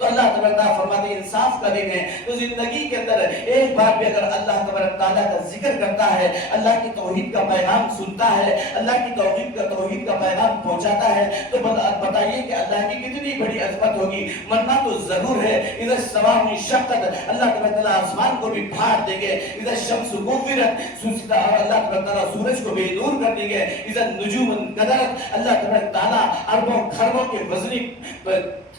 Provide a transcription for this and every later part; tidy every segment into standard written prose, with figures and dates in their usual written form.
تو اللہ تبارک تعالیٰ فرماتے ہیں انصاف کا دن ہے، تو زندگی کے اندر ایک بار بھی اگر اللہ تبارک تعالیٰ کا ذکر کرتا ہے، اللہ کی توحید کا پیغام سنتا ہے، اللہ کی توحید کا پیغام پہنچاتا ہے، تو بتائیے کہ اللہ کی کتنی بڑی عظمت ہوگی۔ مرنا تو ضرور ہے، اذا السماء انشقت، اللہ تبارک تعالیٰ آسمان کو بھی پھاڑ دیں گے، اذا الشمس كورت، اللہ تبارک تعالیٰ سورج کو بے نور کر دیں گے، اذا النجوم انکدرت، اللہ تبارک تعالیٰ اربوں خربوں کے وزنی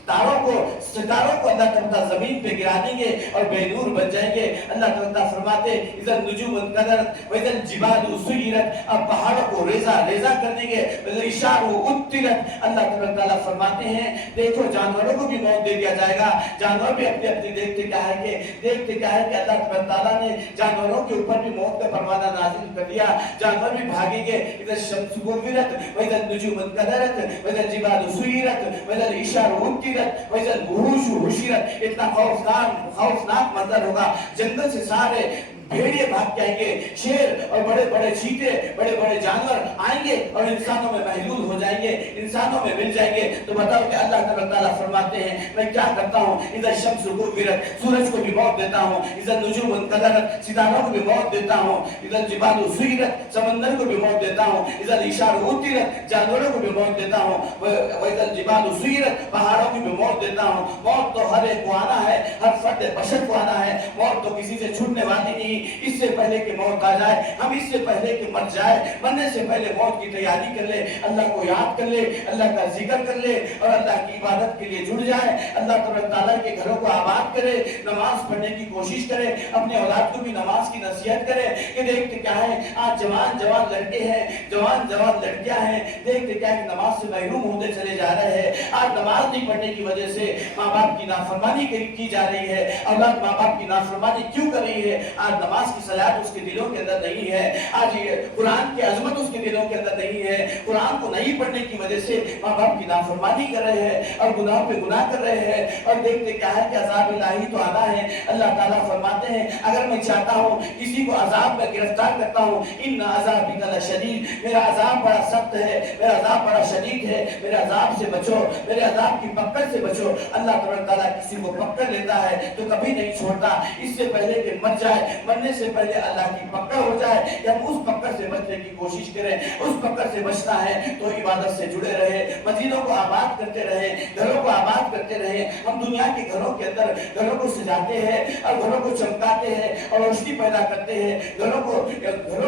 ستاروں کو اللہ تعالیٰ زمین پہ گرا دیں گے اور بے نور بن جائیں گے۔ اللہ تعالیٰ فرماتے اذا النجوم انکدرت واذا الجبال سیرت، اب پہاڑوں کو ریزہ کر دیں گے، واذا العشار عطلت، اللہ تعالیٰ فرماتے ہیں دیکھو جانوروں کو بھی موت دے دیا جائے گا، جانور بھی اپنی دیکھتے کیا ہے کہ اللہ تعالیٰ نے جانوروں کے اوپر بھی موت کا پروانہ نازل کر دیا، جانور بھی بھاگیں گے، اذا الشمس كورت واذا النجوم انکدرت واذا الجبال سیرت واذا العشار عطلت وَإِذَا الْوُحُوشُ حُشِرَتْ، اتنا خوفناک منظر ہوگا، جنگل سے سارے بھیڑیے بھاگ کے آئیں گے، شیر اور بڑے بڑے چیتے، بڑے بڑے جانور آئیں گے اور انسانوں میں محلول ہو جائیں گے، انسانوں میں مل جائیں گے۔ تو بتاؤ کہ اللہ تعالیٰ فرماتے ہیں میں کیا کرتا ہوں، اذا الشمس كورت، سورج کو بھی موت دیتا ہوں، اذا النجوم انکدرت، ستاروں کو بھی موت دیتا ہوں، اذا الجبال سیرت، سمندر کو بھی موت دیتا ہوں، اذا العشار عطلت، جانوروں کو بھی موت دیتا ہوں، واذا الجبال سیرت، پہاڑوں کو بھی موت دیتا ہوں۔ موت تو ہر ایک کو آنا ہے، ہر فرد بشر کو آنا ہے، موت تو کسی سے چھوٹنے والی نہیں۔ اس سے پہلے کہ موت آ جائے، ہم اس سے پہلے کہ مر جائے، مرنے سے پہلے موت کی تیاری کر لے، اللہ کو یاد کر لے، اللہ کا ذکر کر لے اور اللہ کی عبادت کے لیے جڑ جائے، اللہ تعالیٰ کے گھروں کو آباد کرے، نماز پڑھنے کی کوشش کرے، اپنے اولاد کو بھی نماز کی نصیحت کرے کہ دیکھتے کیا ہے آج جوان لڑکے ہیں، جوان لڑکیاں ہیں، دیکھتے کیا ہے نماز سے محروم ہوتے چلے جا رہے ہیں۔ آج نماز نہیں پڑھنے کی وجہ سے ماں باپ کی نافرمانی کی جا رہی ہے، اولاد ماں باپ کی نافرمانی کیوں کر رہی ہے؟ آج نماز کی صلاحیت اس کے دلوں کے اندر نہیں ہے، آج قرآن کی عظمت اس کے دلوں کے اندر نہیں ہے، قرآن کو نہیں پڑھنے کی وجہ سے ماں باپ کی نافرمانی کر رہے ہیں اور گناہ پہ گناہ کر رہے ہیں، اور دیکھتے کیا ہے کہ عذاب الہی تو آنا ہے۔ اللہ تعالیٰ فرماتے ہیں اگر میں چاہتا ہوں کسی کو عذاب میں گرفتار کرتا ہوں، ان عذابی لشدید، میرا عذاب بڑا سخت ہے، میرا عذاب بڑا شدید ہے، میرے عذاب سے بچو، میرے عذاب کی پکڑ سے بچو۔ اللہ تعالیٰ کسی کو پکڑ لیتا ہے تو کبھی نہیں چھوڑتا، اس سے پہلے کہ مر جائے، مرنے سے پہلے اللہ کی پکڑ ہو جائے یا ہم اس پکڑ سے بچنے کی کوشش کریں۔ اس پکڑ سے بچنا ہے تو عبادت سے جڑے رہے، مسجدوں کو آباد کرتے رہے، گھروں کو آباد کرتے رہے۔ ہم دنیا کے گھروں کے اندر گھروں کو سجاتے ہیں اور گھروں کو چمکاتے ہیں اور روشنی پیدا کرتے ہیں، گھروں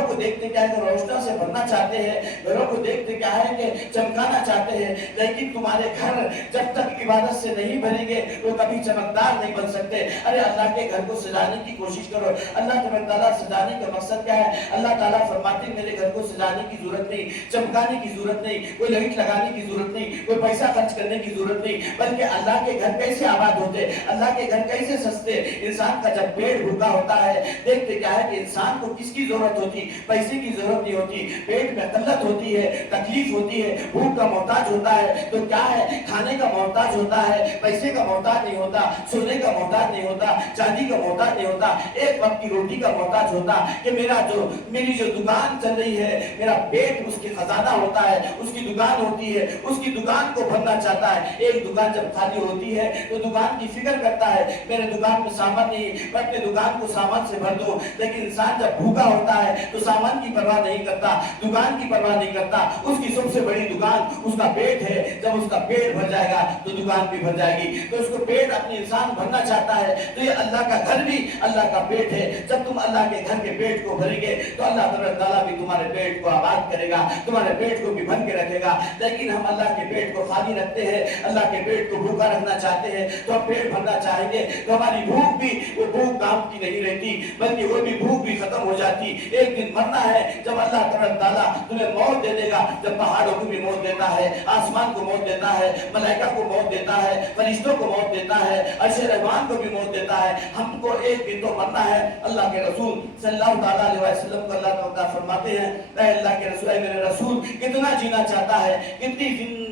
کو دیکھتے کیا ہے کہ روشنی سے بھرنا چاہتے ہیں، گھروں کو دیکھتے کیا ہے کہ چمکانا چاہتے ہیں، لیکن تمہارے گھر جب تک عبادت سے نہیں بھریں گے وہ کبھی چمکدار نہیں بن سکتے۔ ارے اللہ کے گھر کو سجانے کی کوشش کرو۔ اللہ تعالیٰ سجانے کا مقصد کیا ہے؟ اللہ تعالیٰ فرماتے ہیں میرے گھر کو سجانے کی ضرورت نہیں، چمکانے کی ضرورت نہیں، کوئی لائٹ لگانے کی ضرورت نہیں، کوئی پیسہ خرچ کرنے کی ضرورت نہیں، بلکہ اللہ کے گھر کیسے آباد ہوتے، اللہ کے گھر کیسے سستے۔ انسان کا جب پیٹ بھوکا ہوتا ہے، دیکھتے کیا ہے کہ انسان کو کس کی ضرورت ہوتی؟ پیسے کی ضرورت نہیں ہوتی، پیٹ میں قلت ہوتی ہے، تکلیف ہوتی ہے، بھوک کا محتاج ہوتا ہے، تو کیا ہے کھانے کا محتاج ہوتا ہے، پیسے کا محتاج نہیں ہوتا، سونے کا محتاج نہیں ہوتا، چاندی کا محتاج نہیں ہوتا، ایک وقت کی روٹی کا محتاج ہوتا کہ میری جو دکان چل رہی ہے، میرا پیٹ اس کی خزانہ ہوتا ہے، اس کی دکان ہوتی ہے، اس کی دکان کو بھرنا چاہتا ہے۔ ایک دکان جب خالی ہوتی ہے تو دکان کی فکر کرتا ہے میرے دکان میں سامان نہیں، میں اپنے دکان کو سامان سے بھر دوں، لیکن انسان جب بھوکا ہوتا ہے تو سامان کی پرواہ نہیں کرتا، دکان کی پرواہ نہیں کرتا، اس کی سب سے بڑی دکان اس کا پیٹ ہے، جب اس کا پیٹ بھر جائے گا تو دکان بھی بھر جائے گی۔ تو اس کو پیٹ اپنی انسان بھرنا چاہتا ہے، تو یہ اللہ کا گھر بھی اللہ کا پیٹ ہے۔ جب تم اللہ کے گھر کے پیٹ کو بھریں گے تو اللہ تعالیٰ بھی تمہارے پیٹ کو آباد کرے گا، تمہارے پیٹ کو بھی بھر کے رکھے گا۔ لیکن ہم اللہ کے پیٹ کو خالی رکھتے ہیں، اللہ کے پیٹ کو بھوکا رکھنا چاہتے ہیں، تو ہم پیٹ بھرنا چاہیں گے تو ہماری بھوک بھی وہ بھوک کام کی نہیں رہتی، بلکہ وہ بھی بھوک بھی ختم ہو جاتی۔ ایک دن مرنا ہے جب اللہ تعالیٰ تمہیں موت دے دے گا، جب پہاڑوں کو بھی موت دیتا ہے، آسمان کو موت دیتا ہے، ملائکہ کو موت دیتا ہے، فرشتوں کو موت دیتا ہے، عرش رحمان کو بھی موت دیتا ہے۔ ہم کو ایک دن تو مرنا ہے۔ اللہ کے رسول صلی اللہ علیہ وسلم کو اللہ تعالیٰ فرماتے ہیں اے اللہ کے رسول، اے میرے رسول کتنا جینا چاہتا ہے، کتنی